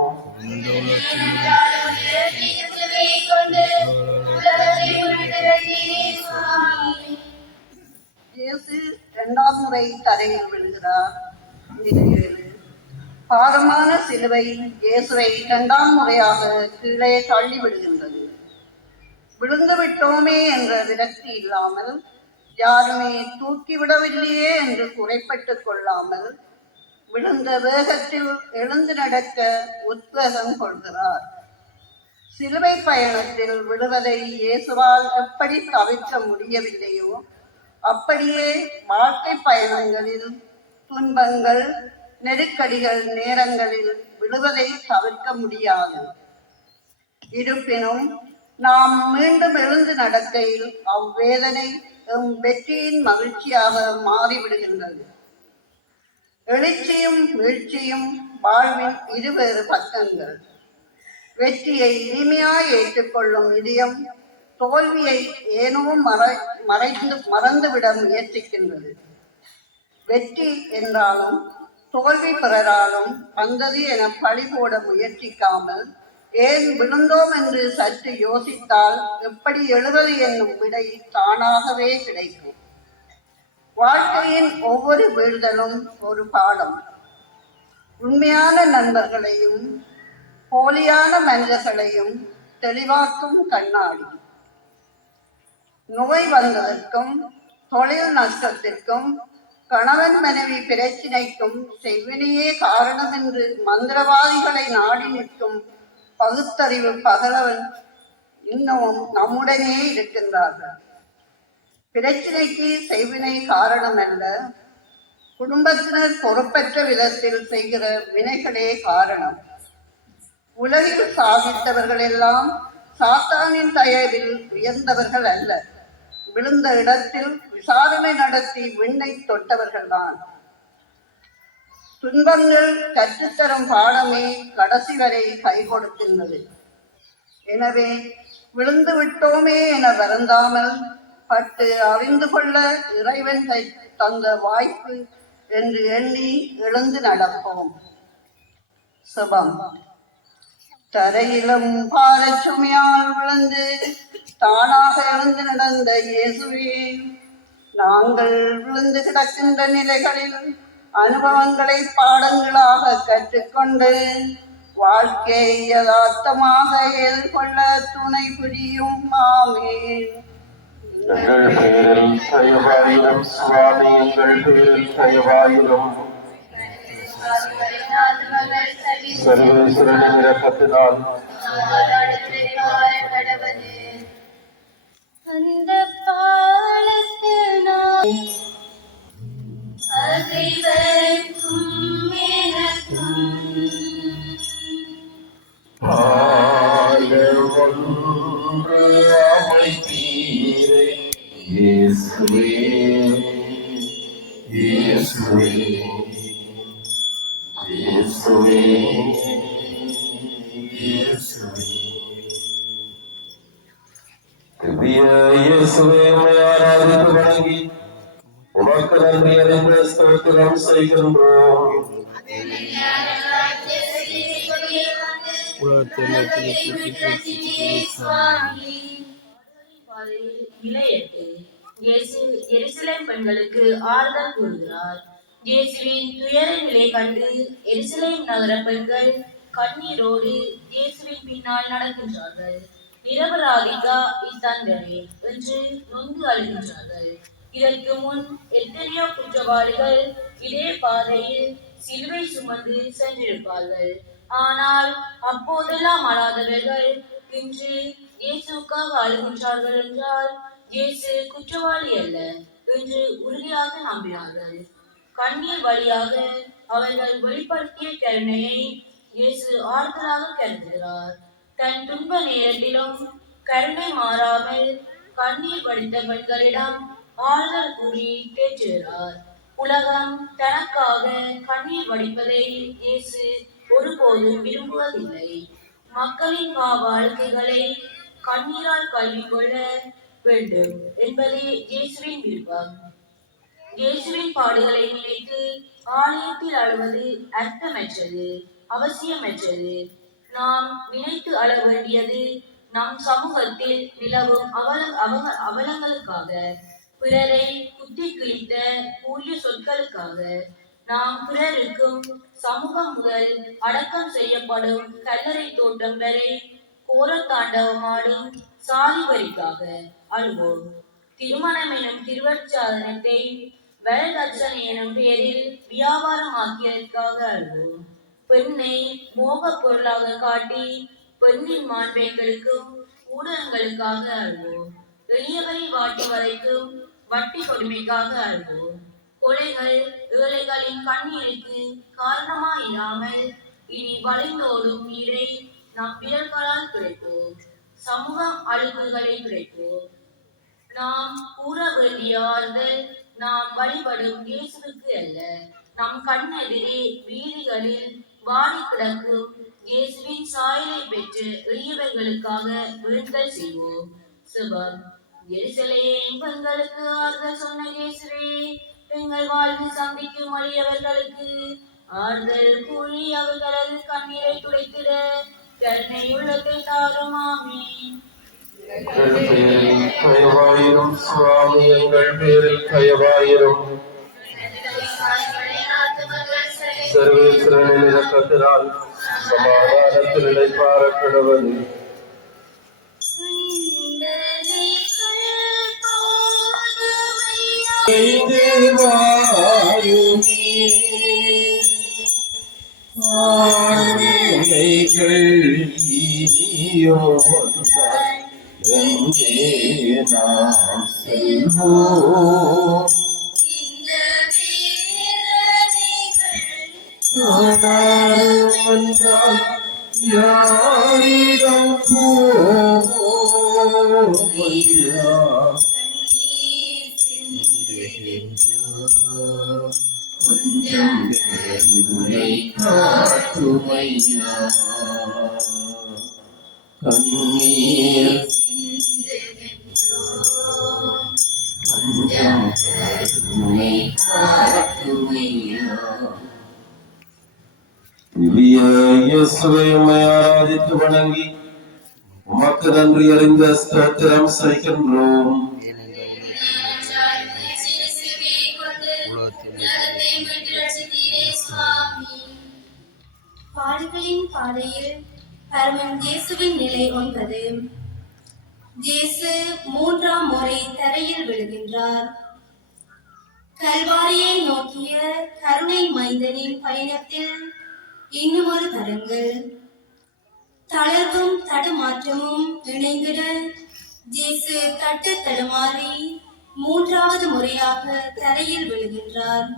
இயேசு இரண்டாம் முறை தரையில் விழுகிறார். பாரமான சிலுவை இயேசுவை இரண்டாம் முறையாக கீழே தள்ளி விடுகின்றது. விழுந்து விட்டோமே என்ற விரக்தி இல்லாமல், யாருமே தூக்கிவிடவில்லையே என்று குறைப்பட்டுக் கொள்ளாமல், விழுந்த வேகத்தில் எழுந்து நடக்க உத்வேகம் கொள்கிறார். சிலுவை பயணத்தில் விடுவதை இயேசுவால் எப்படி தவிர்க்க முடியவில்லையோ, அப்படியே வாழ்க்கை பயணங்களில் துன்பங்கள், நெருக்கடிகள் நேரங்களில் விடுவதை தவிர்க்க முடியாது. இருப்பினும் நாம் மீண்டும் எழுந்து நடக்கையில் அவ்வேதனை எம் வெற்றியின் மகிழ்ச்சியாக மாறிவிடுகின்றது. எழுச்சியும் வீழ்ச்சியும் வாழ்வின் இருவேறு பக்கங்கள். வெற்றியை இனிமையாய் ஏற்றுக்கொள்ளும் இதயம் தோல்வியை ஏனோ மறந்துவிட முயற்சிக்கின்றது. வெற்றி என்றாலும் தோல்வி பிறராலும் வந்தது என பழி போட முயற்சிக்காமல், ஏன் விழுந்தோம் என்று சற்று யோசித்தால் எப்படி எழுவது என்னும் விடை தானாகவே கிடைக்கும். வாழ்க்கையின் ஒவ்வொரு வீழ்தலும் ஒரு பாடம். உண்மையான நண்பர்களையும் போலியான மனிதர்களையும் தெளிவாக்கும் கண்ணாடி. நோய் வந்ததற்கும், தொழில் நஷ்டத்திற்கும், கணவன் மனைவி பிரச்சினைக்கும் செவ்வினையே காரணம் என்று மந்திரவாதிகளை நாடி நிற்கும் பகுத்தறிவு பகலவன் இன்னமும் நம்முடனே இருக்கின்றார்கள். பிரச்சினைக்கு செய்வினை காரணம் அல்ல, குடும்பத்தினர் பொறுப்பற்ற விதத்தில் செய்கிற வினைகளே காரணம். உலகில் சாதித்தவர்கள் எல்லாம் சாத்தானின் தயவில் உயர்ந்தவர்கள் அல்ல, விழுந்த இடத்தில் விசாரணை நடத்தி விண்ணை தொட்டவர்கள்தான். துன்பங்கள் கற்றுத்தரும் பாடமே கடைசி வரை கை கொடுக்கின்றது. எனவே விழுந்து விட்டோமே என வருந்தாமல், பட்டு அறிந்து கொள்ள இறைவன் தந்த வாய்ப்பு என்று எண்ணி எழுந்து நடப்போம். சுபம். தரையிலும் பாரச்சுமையால் விழுந்து தானாக எழுந்து நடந்த இயேசுவே, நாங்கள் விழுந்து கிடக்கின்ற நிலைகளில் அனுபவங்களை பாடங்களாக கற்றுக்கொண்டு வாழ்க்கையை யதார்த்தமாக எதிர்கொள்ள துணை புரியும். ஆமென். எங்கள் பேரில் தயவாயிரம் சுவாமி, எங்கள் பேரில் தயவாயிரம். சர்வேஸ்வரனின் இரக்கத்தினால் அந்த பாலத்து நான் அதைவருக்கும் எனக்கும் ஒன்று அமைத்தீரே இயேசுவே, இயேசுவே, இயேசுவே, இயேசுவே. திவ்ய இயேசுவே, உம்மை ஆராதித்து வணங்கி உமக்கு நன்றி அறிந்த ஸ்தோத்திரம் செய்கின்றோம். எருசலேம் பெண்களுக்கு ஆறுதல் கூறுகிறார். இயேசுவின் துயர நிலை கண்டு எருசலேம் நகர பெண்கள் கண்ணீரோடு இயேசுவின் பின்னால் நடக்கின்றார்கள். நிரபராதிகா இத்தந்தரே என்று நொந்து அழுகின்றார்கள். இதற்கு முன் எத்தனையோ குற்றவாளிகள் இதே பாதையில் சிலுவை சுமந்து சென்றிருப்பார்கள். ஆனால் அப்போதெல்லாம் அழாதவர்கள் இன்று இயேசுக்காக அழுகின்றார்கள் என்றால் இயேசு குற்றவாளி அல்ல என்று உறுதியாக நம்பினார்கள். கண்ணீர் வழியாக அவர்கள் வெளிப்படுத்திய கருணையை இயேசு ஆறுதலாக கருதுகிறார். தன் துன்ப நேரத்திலும் கருணை மாறாமல் கண்ணீர் வடித்த பெண்களிடம் ஆறுதல் கூறி தேற்றுகிறார். உலகம் தனக்காக கண்ணீர் வடிப்பதை இயேசு ஒருபோதும் விரும்புவதில்லை. மக்களின் வாழ்க்கைகளை கண்ணீரால் கழுவிக்கொள்ள வேண்டும் என்பதே இயேசுவின் விருப்பம். இயேசுவின் பாடுகளை நினைத்து ஆலயத்தில் அழுவது அர்த்தமற்றது, அவசியமற்றது. நாம் நினைத்து அழ வேண்டியது நம் சமூகத்தில் நிலவும் அவலங்களுக்காக, பிறரை குத்தி கிழித்த கூறிய சொற்களுக்காக. நாம் பிறருக்கும் சமூகம் முதல் அடக்கம் செய்யப்படும் கல்லறை தோட்டம் வரை கோரத்தாண்டவமாடும் சாதி வரிக்காக அழுவோம். திருமணம் எனும் திருவற்சாதனத்தை வரதட்சணை எனும் பெயரில் வியாபாரமாக்கியதற்காக அழுவோம். பெண்ணை மோக பொருளாக காட்டி பெண்ணின் மாண்பைகளுக்கும் ஊடகங்களுக்காக அழுவோம். எளியவரை வாட்டி வரைக்கும் வட்டி கொடுமைக்காக அழுவோம். கொலைகள் ஏழைகளின் கண்ணீருக்கு காரணமாயிராமல் இனி வளைந்தோடும் நீரை நம் விரல்களால் கிடைப்போம். சமூகம் அழுகுகளை கிடைப்போம். நாம் கூற வேண்டிய ஆறுதல் நாம் வழிபடும் இயேசுவுக்கு அல்ல, நம் கண்ணெதிரே வீதிகளில் வாடி கிடக்கும் இயேசுவின் சாயலை பெற்று எளியவர்களுக்காக வேண்டுதல் செய்வோம். சுபம். எருசலேம் பெண்களுக்கு ஆறுதல் சொன்ன இயேசுவே, எங்கள் வாழ்வில் சந்திக்கும் வலியவர்களுக்கு ஆறுதல் கூறி அவர்களது கண்ணீரை துடைத்திட கருணை உள்ளத்தை தாரும். ஆமென். தயவாயிரும் சுவாமி, எங்கள் பேரில் தயவாயிரும். சர்வேஸ்வரனின் இரக்கத்தினால் சமாதானத்தில் இளைப்பாற கிடவது. நாம் செல்வோம் யாரிடம் காட்டுமையா கண்ணீர் இயேசுவை உம்மை ஆராதித்து வணங்கி உமக்கு நன்றி அறிந்த ஸ்தோத்திரம் செய்கின்றோம். பாடுகளின் பாதையில் பரமன் இயேசுவின் நிலை 9. இயேசு 3ஆம் முறை தரையில் விழுகின்றார். கல்வாரியை நோக்கிய கருணை மைந்தனின் பயணத்தில் இன்னும் ஒரு தடங்கள் தளர்வும் தடுமாற்றமும் இணைந்திட இயேசு தட்டு தடுமாறி 3வது முறையாக தரையில் விழுகின்றார்.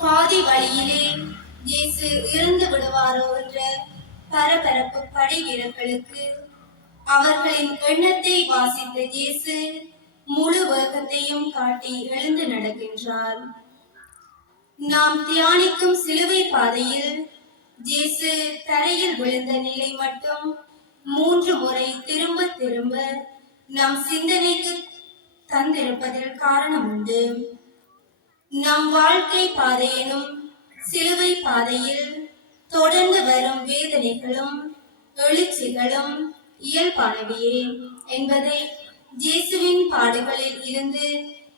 பாதி வழியிலே இயேசு இறந்து விடுவாரோ என்ற பரபரப்பு படை வீரர்களுக்கு அவர்களின் எண்ணத்தை வாசித்த இயேசு முழு வேகத்தையும் காட்டி எழுந்து நடக்கின்றார். நாம் தியானிக்கும் சிலுவை பாதையில் இயேசு தரையில் விழுந்த நிலை மட்டும் 3 முறை திரும்ப திரும்ப நம் சிந்தனைக்கு தந்திருப்பதில் காரணம் உண்டு. நம் வாழ்க்கை பாதையினும் சிலுவை பாதையில் தொடர்ந்து வரும் வேதனைகளும் எழுச்சிகளும் இயல்பானவையே என்பதை இயேசுவின் பாடுகளில் இருந்து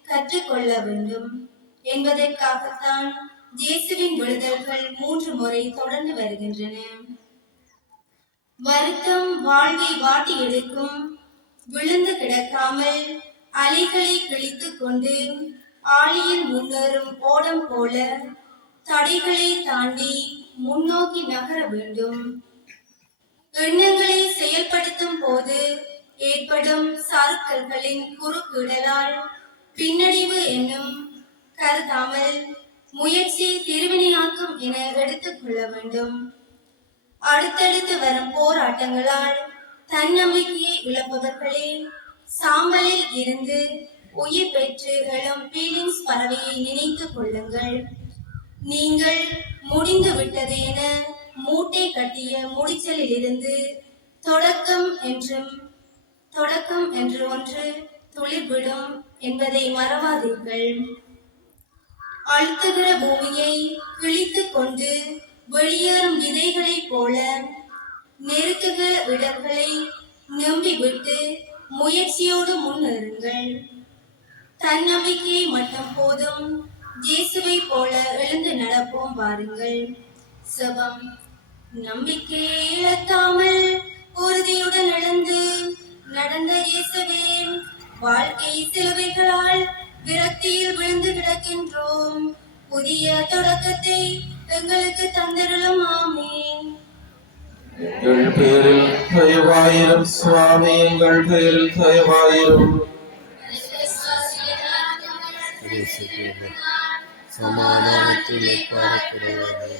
கற்றுக்கொள்ள வேண்டும் என்பதற்காகத்தான் இயேசுவின் விடுதல்கள் 3 முறை தொடர்ந்து வருகின்றன. வருத்தம் வாழ்வை வாட்டி எடுக்கும். விழுந்து கிடக்காமல் அலைகளை கிழித்துக் கொண்டு ஆழியில் முன்னேறும் ஓடம் போல தடைகளை தாண்டி முன்னோக்கி நகர வேண்டும். எண்ணங்களை செயல்படுத்தும் போது ஏற்படும் சார்கல்களின் குறுக்கிடலால் பின்னடைவு என்னும் கருதாமல் முயற்சி திருவினையாக்கும் என எடுத்துக் கொள்ள வேண்டும். அடுத்தடுத்து வரும் போராட்டங்களால் தன்னம்பிக்கையை இழப்பவர்களே சாம்பலில் இருந்து உயிர் பெற்று எழும் பீலிங்ஸ் பறவையை நினைத்துக் கொள்ளுங்கள். நீங்கள் முடிந்து விட்டது என மூட்டை கட்டிய முடிச்சலில் இருந்து தொடக்கம் என்று ஒன்று துளிர்விடும் என்பதை மறவாதீர்கள். அழுத்துகிற பூமியை கிழித்துக் கொண்டு வெளியேறும் விதைகளைப் போல நெருக்குகிற இடர்களை நம்பிவிட்டு முயற்சியோடு முன்னேறுங்கள். தன்னம்பிக்கையை மட்டும் போதும். இயேசுவை போல எழுந்து நடப்போம் வாருங்கள். செபம். நம்பிக்கையை இழக்காமல் உறுதியுடன் எழுந்து நடந்த இயேசுவே, வாழ்க்கை சிலுவைகளால் விரக்தியில் விழுந்து கிடக்கின்றோம். புதிய தொடக்கத்தை எங்களுக்கு தந்திரலும். ஆமீன். எங்கள் பேரில் தயவாயிரும் சுவாமி, எங்கள் பேரில் தயவாயிரும். சமாதானத்தில் பார்க்கிறது.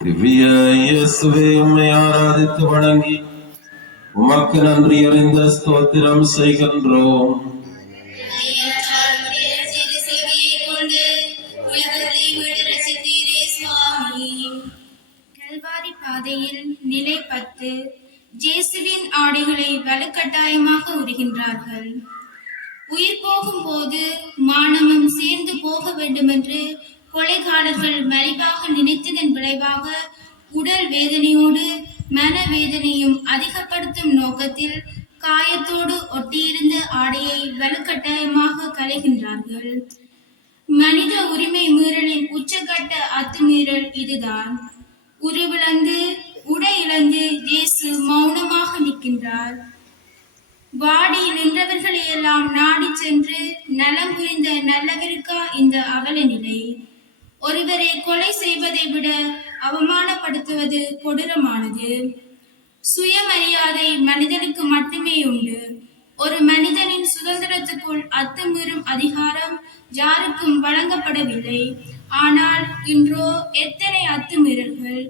திவ்ய இயேசுவே, உம்மை ஆராதித்து வணங்கி உமக்கு நன்றி அறிந்த ஸ்தோத்திரம் செய்கின்றோம். கல்வாரி பாதையில் நிலை 10. இயேசுவின் ஆடைகளை வலுக்கட்டாயமாக உரிகின்றார்கள். உயிர் போகும் போது மானமும் சேர்ந்து போக வேண்டுமென்று கொலைகாரர்கள் மலிவாக நினைத்ததன் விளைவாக உடல் வேதனையோடு மனவேதனையும் அதிகப்படுத்தும் நோக்கத்தில் காயத்தோடு ஒட்டியிருந்த ஆடையை வலுக்கட்டாயமாக களைகின்றார்கள். மனித உரிமை மீறலின் உச்சகட்ட அத்துமீறல் இதுதான். உருவிழந்து உடை இழந்து இயேசு மௌனமாக நிற்கின்றார். வாடி நின்றவர்களையெல்லாம் நாடி சென்று நலம் புரிந்த நல்லவருக்கா இந்த அவல நிலை? ஒருவரை கொலை செய்வதை விட அவமானப்படுத்துவது கொடூரமானது. சுயமரியாதை மனிதனுக்கு மட்டுமே உண்டு. ஒரு மனிதனின் சுதந்திரத்துக்குள் அத்துமீறும் அதிகாரம் யாருக்கும் வழங்கப்படவில்லை. ஆனால் இன்றோ எத்தனை அத்துமீறல்கள்!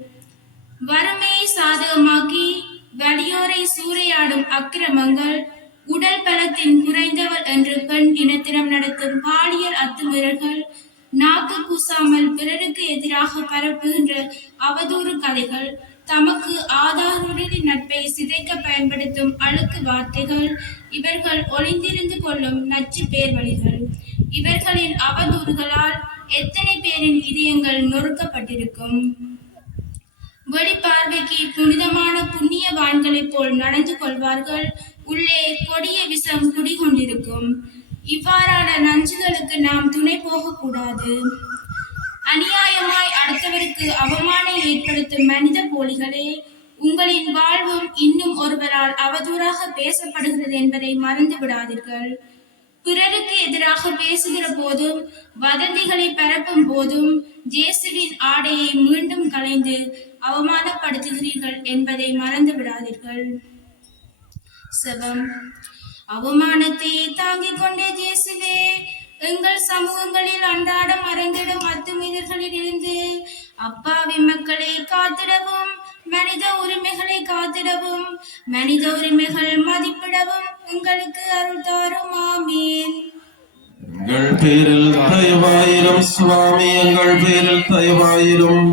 வறுமையை சாதகமாக்கி வலியோரை சூறையாடும் அக்கிரமங்கள், உடல் பலத்தின் குறைந்தவள் என்று பெண் இனத்திடம் நடத்தும் பாலியல் அத்துமீறல்கள், நாக்கு கூசாமல் பிறருக்கு எதிராக பரப்புகின்ற அவதூறு கதைகள், தமக்கு ஆதாருடைய நட்பை சிதைக்க பயன்படுத்தும் அழுக்கு வார்த்தைகள், இவர்கள் ஒளிந்திருந்து கொள்ளும் நச்சு பேர்வழிகள். இவர்களின் அவதூறுகளால் எத்தனை பேரின் இதயங்கள் நொறுக்கப்பட்டிருக்கும்! வெளிப்பார்வைக்கு புனிதமான புண்ணியவான்களைப் போல் நடந்து கொள்வார்கள், உள்ளே கொடிய விஷம் குடிகொண்டிருக்கும். இவ்வாறான நஞ்சுகளுக்கு நாம் துணை போகக்கூடாது. அநியாயமாய் அடுத்தவருக்கு அவமானம் ஏற்படுத்தும் மனித போலிகளே, உங்களின் வாழ்வும் இன்னும் ஒருவரால் அவதூறாக பேசப்படுகிறது என்பதை மறந்து விடாதீர்கள். பிறருக்கு எதிராக பேசுகிற போதும் வதந்திகளை பரப்பும் போதும் இயேசுவின் ஆடையை மீண்டும் களைந்து அவமானப்படுத்துகிறீர்கள் என்பதை மறந்து விடாதீர்கள். செபம். அவமானத்தை தாங்கிக் கொண்ட இயேசுவே, எங்கள் சமூகங்களில் அன்றாடம் அரங்கிடும் அத்துமீறல்களில் இருந்து அப்பாவி மக்களை காத்திடவும், மனித உரிமைகளை காத்திடவும், மனித உரிமைகள் மதிப்பிடவும் எங்களுக்கு அருள் தாரும். ஆமீன். எங்கள் பேரில் தயவாயிரும் சுவாமி, எங்கள் பேரில் தயவாயிரும்.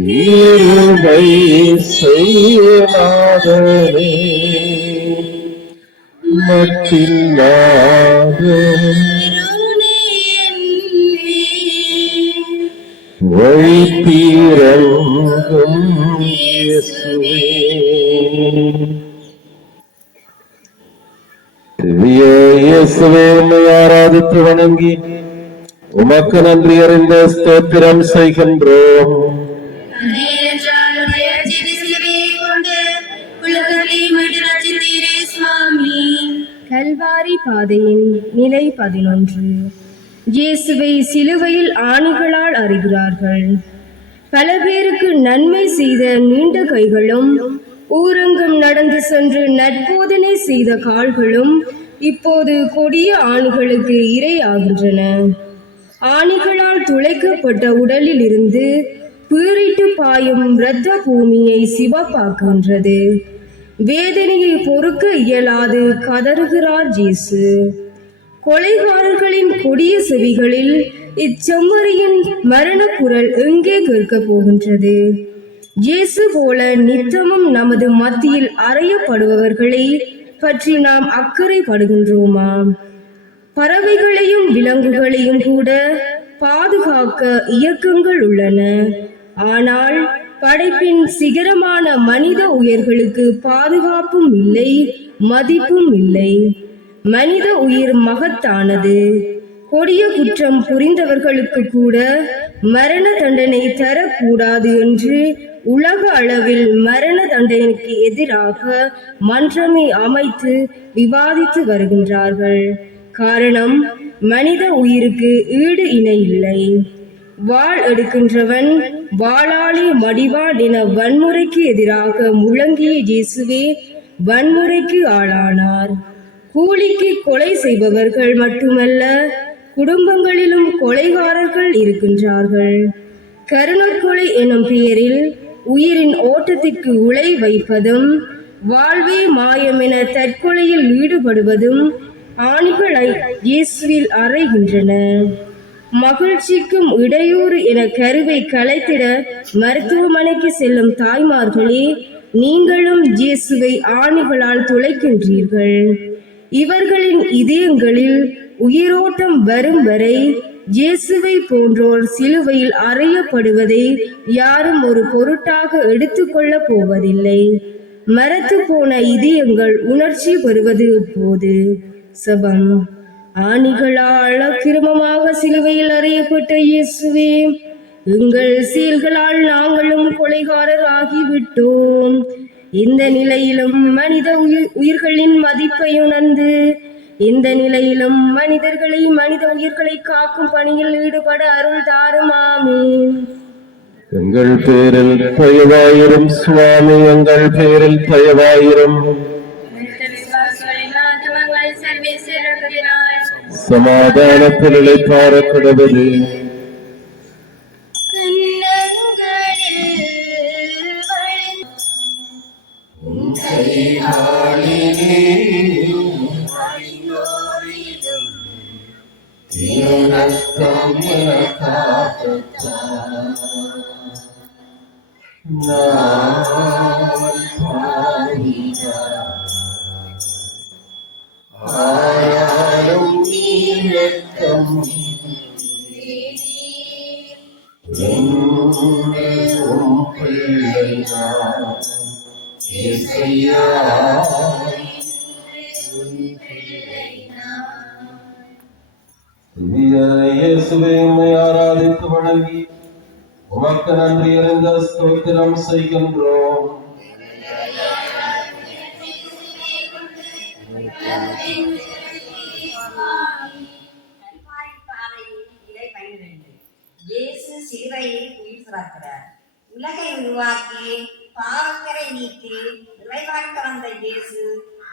கிருபை செய்யாதே மட்டில்லாத வைத்தீரங்கும் இயேசுவே. இயேசுவே, உம்மை ஆராதித்து வணங்கி உமக்கு நன்றி அறிந்த ஸ்தோத்திரம் செய்கின்றோம். கல்வாரி பாதையின் நிலை 11. இயேசுவை சிலுவையில் ஆணிகளால் அறிகிறார்கள். பல பேருக்கு நன்மை செய்த நீண்ட கைகளும், ஊரெங்கும் நடந்து சென்று நற்போதனை செய்த கால்களும் இப்போது கொடிய ஆணிகளுக்கு இரையாகின்றன. ஆணிகளால் துளைக்கப்பட்ட உடலில் இருந்து பீறிட்டு பாயும் இரத்த பூமியை சிவப்பாக்குகின்றது. வேதனையை பொறுக்க இயலாது கதறுகிறார் இயேசு. கொலைகாரர்களின் கொடிய செவிகளில் இச்செம்மறியின் மரண குரல் எங்கே கேட்கப் போகின்றது? இயேசு போல நித்தமும் நமது மத்தியில் அறையப்படுபவர்களை பற்றி நாம் அக்கறைப்படுகின்றோமா? பறவைகளையும் விலங்குகளையும் கூட பாதுகாக்க இயக்கங்கள் உள்ளன. ஆனால் படைப்பின் சிகரமான மனித உயிர்களுக்கு பாதுகாப்பும் இல்லை, மதிப்பும் இல்லை. மனித உயிர் மகத்தானது. கொடிய குற்றம் புரிந்தவர்களுக்கு கூட மரண தண்டனை தரக்கூடாது என்று உலக அளவில் மரண தண்டனைக்கு எதிராக மன்றமை அமைத்து விவாதித்து வருகின்றார்கள். காரணம், மனித உயிருக்கு ஈடு இணை இல்லை. வாள் எடுக்கின்றவன் வாளாலே மடிவாள் என வன்முறைக்கு எதிராக முழங்கிய இயேசுவே வன்முறைக்கு ஆளானார். கூலிக்கு கொலை செய்பவர்கள் மட்டுமல்ல, குடும்பங்களிலும் கொலைகாரர்கள் இருக்கின்றார்கள். கருணற்கொலை எனும் பெயரில் உயிரின் ஓட்டத்திற்கு உலை வைப்பதும், வாழ்வே மாயம் என தற்கொலையில் ஈடுபடுவதும் ஆணிகளை இயேசுவில் அறைகின்றன. மகிழ்ச்சிக்கும் இடையூறு என கருவை கலைத்திட மருத்துவமனைக்கு செல்லும் தாய்மார்களே, நீங்களும் இயேசுவை ஆணிகளால் துளைக்கின்றீர்கள். இவர்களின் இதயங்களில் உயிரோட்டம் வரும் வரை இயேசுவை போன்றோர் சிலுவையில் அறையப்படுவதை யாரும் ஒரு பொருட்டாக எடுத்துக்கொள்ளப் போவதில்லை. மரத்து போன இதயங்கள் உணர்ச்சி பெறுவது எப்போது? செபம். ஆணிகளால் அக்கிரமமாக சிலுவையில் அறையப்பட்ட இயேசுவே, எங்கள் செயல்களால் நாங்களும் கொலைகாரர் ஆகிவிட்டோம். இந்த நிலையிலும் மனித உயிர்களின் மதிப்பை உணர்ந்து இந்த நிலையிலும் மனித உயிர்களை காக்கும் பணியில் ஈடுபட அருள் தாரும். ஆமீன். எங்கள் பேரில் தயவாயிரும் சுவாமி, எங்கள் பேரில் தயவாயிரும். சமாதானத்தில் இளைப்பாற கிடவது இயேசுவை உம்மை ஆராதித்து வணங்கி உமக்கு நன்றி அறிந்த ஸ்தோத்திரம் செய்கின்றோம். இயேசு சிலுவையில் உயிர் துறக்கிறார். உலகை உருவாக்கி பாவக்கரை நீக்கி நிறைவாக்க வந்த இயேசு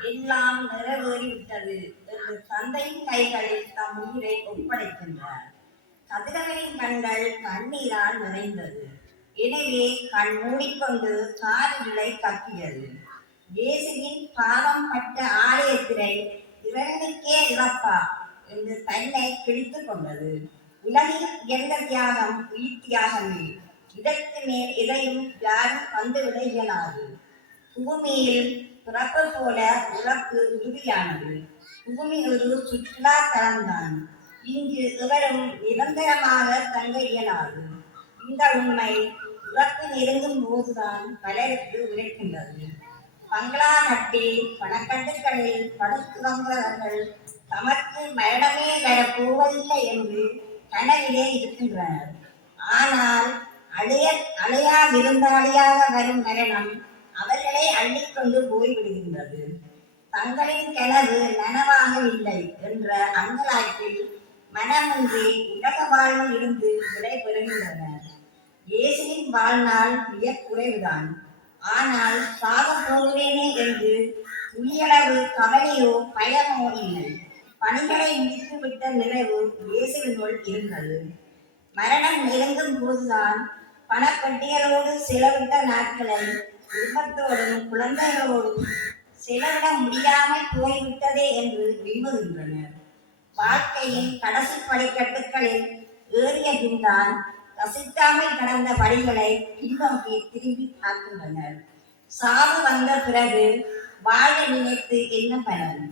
எல்லாம் நிறைவேறிவிட்டது என்று தந்தையின் கைகளில் தம் உயிரை ஒப்படைக்கின்றார். கதிரவனின் கண்கள் கண்ணீரால் நிறைந்தது. எனவே கண் மூடிக்கொண்டு காரிருளை கக்கியது. இயேசுவின் பாவம் பட்ட ஆலயத்திரை இறைவனுக்கே இழப்பா என்று தன்னை கிழித்துக் கொண்டது. உலகில் எந்த தியாகம் உயிர் தியாகமே. இதற்கு மேல் எதையும் யாரும் வந்துவிட இயலாது. பூமியில் பிறப்பு போல உறப்பு உறுதியானது. பூமி ஒரு சுற்றுலா தளம்தான். இங்கு எவரும் நிரந்தரமாக தங்க இயலாது. இந்த உண்மை இறப்பு நெருங்கும் போதுதான் பலருக்கு உரைக்கின்றது. பங்களா கட்டி பணக்கட்டுகளில் படுத்துறவர்கள் தமக்கு மரணமே வரப்போவதில்லை என்று கனவிலே இருக்கின்றனர். ஆனால் அழையா விருந்தாளியாக வரும் மரணம் அவர்களை அள்ளிக்கொண்டு போய்விடுகின்றது. தங்களின் கனவு நனவாகவில்லை என்ற அங்கலாய்ப்பில் மனமின்றி உலக வாழ்வில் இருந்து விடைபெறுகின்றனர். இயேசுவின் வாழ்நாள் மிக குறைவுதான். ஆனால் சாக போகிறேனே என்று துளியளவு கவலையோ பயமோ இல்லை. பணிகளை முடித்துவிட்ட நிறைவு இயேசுவினுள் இருந்தது. மரணம் நெருங்கும் போதுதான் பணப்பட்டியலோடு செலவிட்ட நாட்களை குடும்பத்தோடும் குழந்தைகளோடும் செலவிட முடியாமல் போய்விட்டதே என்று விரும்புகின்றனர். வாழ்க்கையின் கடைசி படிக்கட்டுகளில் ஏறிய பின்தான் ரசிக்காமல் கடந்த படிகளை பின்னோக்கி திரும்பி பார்க்கின்றனர். சாவு வந்த பிறகு வாழ நினைத்து என்ன பலன்?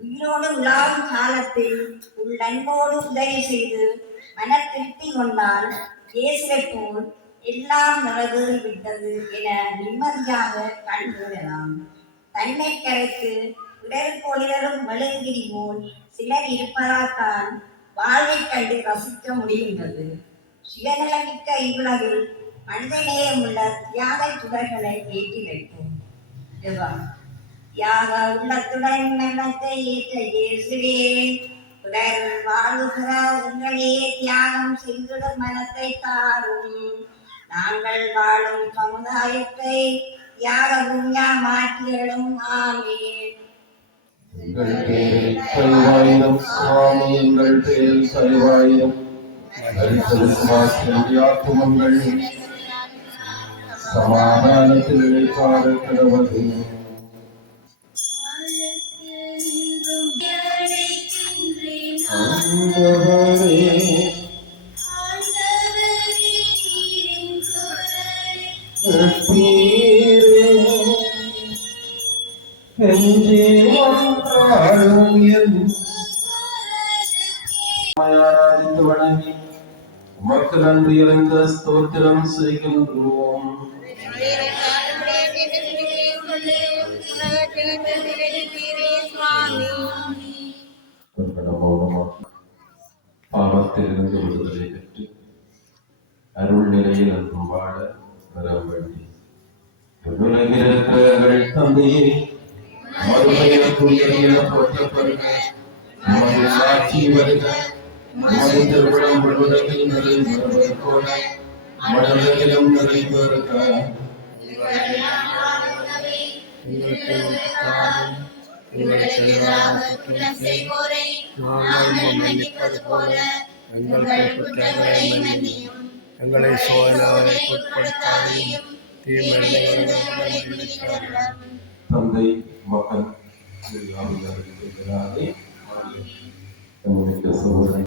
உயிரோடு உலாவும் காலத்தில் உள்ளன்போடு உதவி செய்து மன திருப்தி கொண்டால் இயேசுவை போல் எல்லாம் நிறைவேறிவிட்டது என நிம்மதியாக கண் மூடலாம். தன்னை கரைத்து இடர்பொழிலும் மெழுகிரி போல் சிலர் இருப்பதால்தான் வாழ்வை கண்டு ரசிக்க முடிகின்றது. சுயநலமிக்க இவ்வுலகில் மனிதநேயம் உள்ள தியாக சுடர்களை ஏற்றி வைப்போம். தியாக உள்ளத்துடன் மரணத்தை ஏற்ற இயேசுவே, பிறர் வாழுகிற உங்களே தியாகம் செய்திடும் மனத்தை தாரும். நாங்கள் வாழும் சமுதாயத்தை தியாக பூமியா மாற்றியலும். ஆமீன். எங்கள் பேரில் தயவாயிரும் சுவாமி, எங்கள் பேரில் தயவாயிரும். ஆத்துமங்கள் சமாதானத்தில் இழைப்பார கிடவது. ஆராதித்து வணங்கி உமக்கு நன்றி அறிந்த ஸ்தோத்திரம் செய்கின்றோம். மௌனமாக நிலையில் அன்றும் வாழ வர வேண்டி உலகில் இருக்கிற தந்தையே மறுமையில போற்றப்படுக உமது சாட்சி வருக உமது திருவிழம் முழுவதில் நிறைவேறுவது போல மடலிலும் நிறைவேறுக எங்களுக்கு எதிராக குற்றம் செய்வோரை நாங்கள் மன்னிப்பது போல எங்கள் குற்றங்களை மன்னியும். எங்களை சோதனைக்கு உட்படுத்தாதையும் தீமையிலிருந்து எங்களை விடுவித்தருளும். தந்தை மகன் சகோதரன்